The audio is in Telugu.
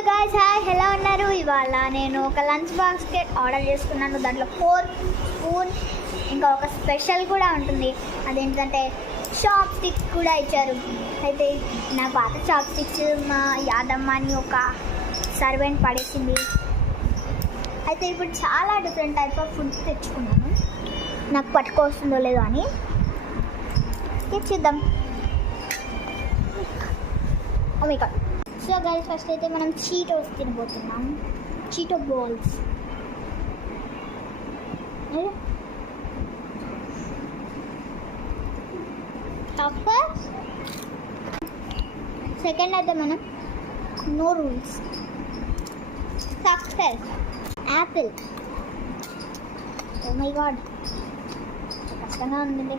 సో గాయ్స్ హాయ్, ఎలా ఉన్నారు? ఇవాళ నేను ఒక లంచ్ బాస్కెట్ ఆర్డర్ చేసుకున్నాను. దాంట్లో 4 స్పూన్ ఇంకా ఒక స్పెషల్ కూడా ఉంటుంది. అదేంటంటే చాప్ స్టిక్స్ కూడా ఇచ్చారు. అయితే నా పాత చాప్ స్టిక్స్ మా యాదమ్మ అని ఒక సర్వెంట్ పడేసింది. అయితే ఇప్పుడు చాలా డిఫరెంట్ టైప్ ఆఫ్ ఫుడ్ తెచ్చుకున్నాను. నాకు పట్టుకొస్తుందో లేదో అని తెచ్చిద్దాం. Oh my god. So guys first అయితే మనం చీటోస్ తినబోతున్నాం. Cheeto balls. సెకండ్ అయితే మనం no rules. Success apple. Oh my god, కష్టంగా ఉంది.